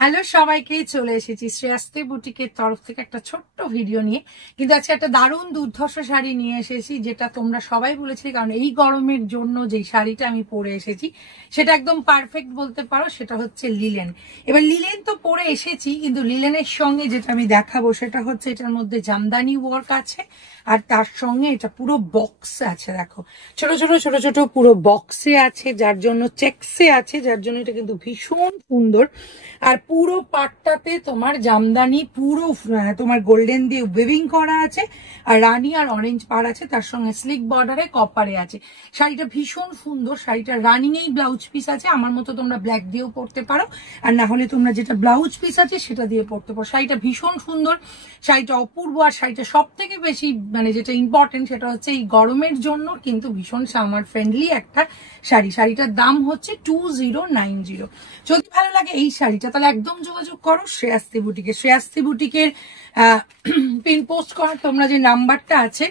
Hello সবাইকে, চলে এসেছি শ্রেয়াস্তি বুটিকের তরফ থেকে একটা ছোট্ট ভিডিও নিয়ে। কিন্তু আজকে একটা দারুণ দুর্ধর্ষ শাড়ি নিয়ে এসেছি, যেটা তোমরা সবাই বলেছিলে, কারণ এই গরমের জন্য যে শাড়িটা আমি পরে এসেছি সেটা একদম পারফেক্ট বলতে পারো। সেটা হচ্ছে লিলেন। এবার লিলেন তো পরে এসেছি, কিন্তু লিলেনের সঙ্গে যেটা আমি দেখাবো সেটা হচ্ছে এটার মধ্যে জামদানি ওয়ার্ক আছে, আর তার সঙ্গে এটা পুরো বক্সে আছে। দেখো, ছোট ছোট ছোট ছোট পুরো বক্সে আছে, যার জন্য চেকসে আছে, যার জন্য এটা কিন্তু ভীষণ সুন্দর। আর পুরো পাটটাতে তোমার জামদানি পুরো তোমার গোল্ডেন দিয়ে উইভিং করা আছে, আর রানী আর অরেঞ্জ পার আছে, তার সঙ্গে স্লিক বর্ডারে কপারে আছে। শাড়িটা ভীষণ সুন্দর। শাড়িটা রানিং এই ব্লাউজ পিস আছে, আমার মতো তোমরা ব্ল্যাক দিয়েও পরতে পারো, আর না হলে তোমরা যেটা ব্লাউজ পিস আছে সেটা দিয়ে পরতে পারো। শাড়িটা ভীষণ সুন্দর, শাড়িটা অপূর্ব। আর শাড়িটা সব থেকে বেশি যেটা ইম্পর্টেন্ট সেটা হচ্ছে এই গরমের জন্য কিন্তু ভীষণ সামার ফ্রেন্ডলি একটা শাড়ি। শাড়িটার দাম হচ্ছে 2090। যদি ভালো লাগে এই শাড়িটা, তাহলে একদম যোগাযোগ করো শ্রেয়াস্তি বুটিকে। শ্রেয়াস্তি বুটিকের পিন পোস্ট করার তোমরা যে নাম্বারটা আছে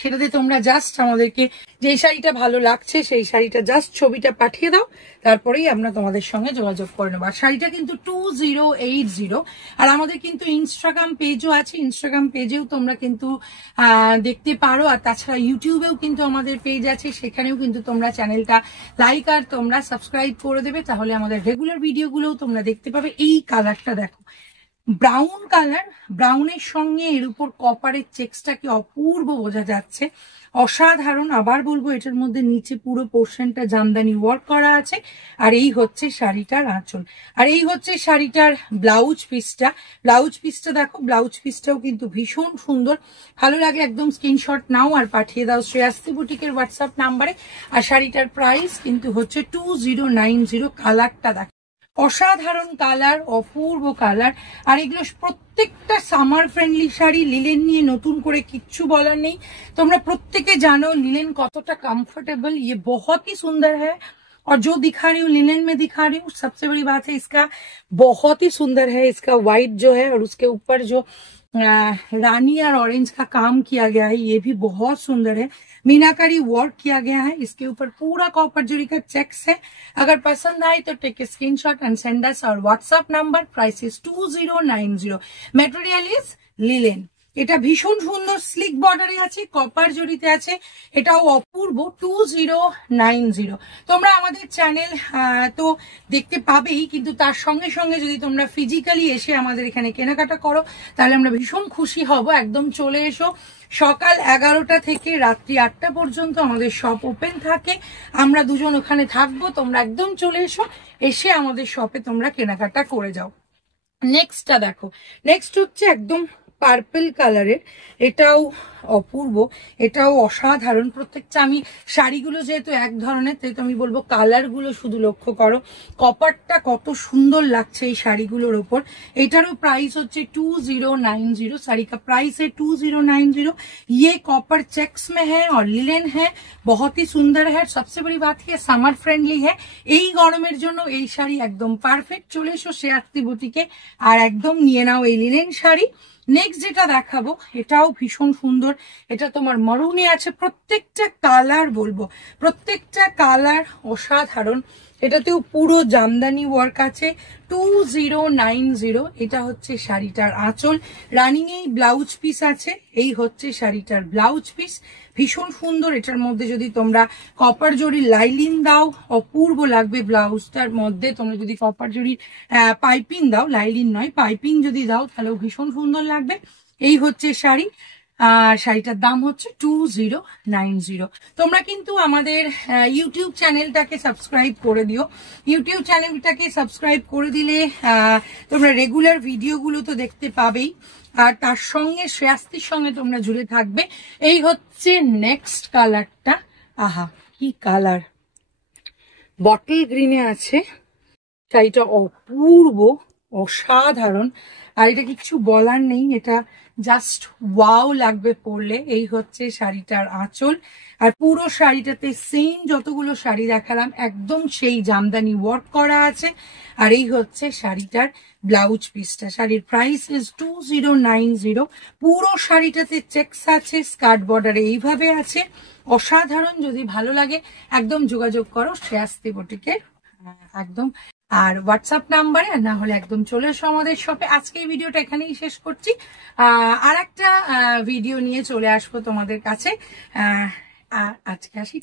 সেটাতে তোমরা জাস্ট আমাদেরকে যে শাড়িটা ভালো লাগছে সেই শাড়িটা জাস্ট ছবিটা পাঠিয়ে দাও, তারপরেই আমরা তোমাদের সঙ্গে যোগাযোগ করে নেবো। আর শাড়িটা কিন্তু 2080। আর আমাদের কিন্তু ইনস্টাগ্রাম পেজও আছে, ইনস্টাগ্রাম পেজেও তোমরা কিন্তু দেখতে পারো। আর তাছাড়া ইউটিউবেও কিন্তু আমাদের পেজ আছে, সেখানেও কিন্তু তোমরা চ্যানেলটা লাইক আর তোমরা সাবস্ক্রাইব করে দেবে, তাহলে আমাদের রেগুলার ভিডিওগুলোও তোমরা দেখতে পাবে। এই কালারটা দেখো, ব্রাউন কালার, ব্রাউনের সঙ্গে এর উপর কপারের চেক্সটাকে অপূর্ব বোঝা যাচ্ছে, অসাধারণ। আবার বলবো, এটার মধ্যে নিচে পুরো পোর্শনটা জামদানি ওয়ার্ক করা আছে। আর এই হচ্ছে শাড়িটার আঁচল, আর এই হচ্ছে শাড়িটার ব্লাউজ পিসটা। ব্লাউজ পিসটা দেখো, ব্লাউজ পিসটাও কিন্তু ভীষণ সুন্দর। ভালো লাগে একদম স্ক্রিনশট নাও আর পাঠিয়ে দাও শ্রেয়াস্তি বুটিকের হোয়াটসঅ্যাপ নাম্বারে। আর শাড়িটার প্রাইস কিন্তু হচ্ছে 2090। কালারটা দেখো, অসাধারণ কালার, অপূর্ব কালার। আর এগুলো প্রত্যেকটা সামার ফ্রেন্ডলি শাড়ি। লিলেন নিয়ে নতুন করে কিচ্ছু বলার নেই, তোমরা প্রত্যেকে জানো লিলেন কতটা कंफर्टेबल। ये बहुत ही सुंदर है, और जो दिखा रही हूँ लिलेन में दिखा रही हूँ, सबसे बड़ी बात है इसका बहुत ही सुंदर है। इसका व्हाइट जो है और उसके ऊपर जो रानी और ऑरेंज का काम किया गया है, ये भी बहुत सुंदर है। मीनाकारी वर्क किया गया है, इसके ऊपर पूरा कॉपर जरी का चेक्स है। अगर पसंद आए तो take a screenshot and send us our WhatsApp number. Price is 2090। Material is linen. এটা ভীষণ সুন্দর, স্লিক বর্ডারে আছে, কপার জড়িতে আছে, এটাও অপূর্ব। 2090। তোমরা আমাদের চ্যানেল তো দেখতে পাবেই, কিন্তু তার সঙ্গে সঙ্গে যদি তোমরা ফিজিক্যালি এসে আমাদের এখানে কেনাকাটা করো তাহলে আমরা ভীষণ খুশি হব। একদম চলে এসো, সকাল 11টা থেকে রাত্রি 8টা পর্যন্ত আমাদের শপ ওপেন থাকে। আমরা দুজন ওখানে থাকবো, তোমরা একদম চলে এসো, এসে আমাদের শপে তোমরা কেনাকাটা করে যাও। নেক্সটটা দেখো, নেক্সট হচ্ছে একদম পার্পল কালারের, এটাও অপূর্ব, এটাও অসাধারণ। প্রত্যেকটা আমি শাড়িগুলো যেহেতু এক ধরনের, তাই তো আমি বলবো কালারগুলো শুধু লক্ষ্য করো, কপারটা কত সুন্দর লাগছে এই শাড়িগুলোর ওপর। এটারও প্রাইস হচ্ছে 2090। শাড়ি का प्राइस है 2090। ये कॉपर चेक्स में है और लिलेन है, बहुत ही सुंदर है। सबसे बड़ी बात है समर फ्रेंडली है। এই গরমের জন্য এই শাড়ি একদম পারফেক্ট। চলে এসো শ্রেয়াস্তি বুটিকে আর একদম নিয়ে নাও এই লিলেন শাড়ি। নেক্সট যেটা দেখাবো এটাও ভীষণ সুন্দর, এটা তোমার মরুনে আছে। প্রত্যেকটা কালার বলবো, প্রত্যেকটা কালার অসাধারণ। এটাতেও পুরো জামদানি ওয়ার্ক আছে। 2090। এটা হচ্ছে শাড়িটার আঁচল, রানিং এই ব্লাউজ পিস আছে। এই হচ্ছে শাড়িটার ব্লাউজ পিস, ভীষণ সুন্দর। এটার মধ্যে যদি তোমরা কপার জরি লাইলিন দাও অপূর্ব লাগবে। ব্লাউজটার মধ্যে তোমরা যদি কপার জরি পাইপিং দাও, লাইলিন নয় পাইপিং যদি দাও, তাহলেও ভীষণ সুন্দর লাগবে। এই হচ্ছে শাড়ি, আর শাড়িটার দাম হচ্ছে 2090। তোমরা কিন্তু আমাদের ইউটিউব চ্যানেলটাকে সাবস্ক্রাইব করে দিও। ইউটিউব চ্যানেলটাকে সাবস্ক্রাইব করে দিলে তোমরা রেগুলার ভিডিওগুলো তো দেখতে পাবেই, আর তার সঙ্গে শ্রেয়াস্তির সঙ্গে তোমরা জুড়ে থাকবে। এই হচ্ছে নেক্সট কালারটা, আহা কি কালার, বটল গ্রিনে আছে। শাড়িটা অপূর্ব, অসাধারণ। আর এটা কিছু বলার নেই, এটা জাস্ট ওয়াও লাগবে পরলে। এই হচ্ছে শাড়িটার আঁচল, আর পুরো শাড়িটাতে সেম যতগুলো শাড়ি দেখালাম একদম সেই জামদানি ওয়ার্ক করা আছে। আর এই হচ্ছে শাড়িটার ব্লাউজ পিসটা। শাড়ির প্রাইস ইজ 2090। পুরো শাড়িটাতে চেকস আছে, স্কার্ট বর্ডারে এইভাবে আছে, অসাধারণ। যদি ভালো লাগে একদম যোগাযোগ করো শ্রেয়াস্তি বুটিকের একদম আর হোয়াটসঅ্যাপ নাম্বারে, আর না হলে একদম চলে এসো আমাদের শপে। আজকে এই ভিডিওটা এখানেই শেষ করছি, আর একটা ভিডিও নিয়ে চলে আসবো তোমাদের কাছে। আর আজকে আসি।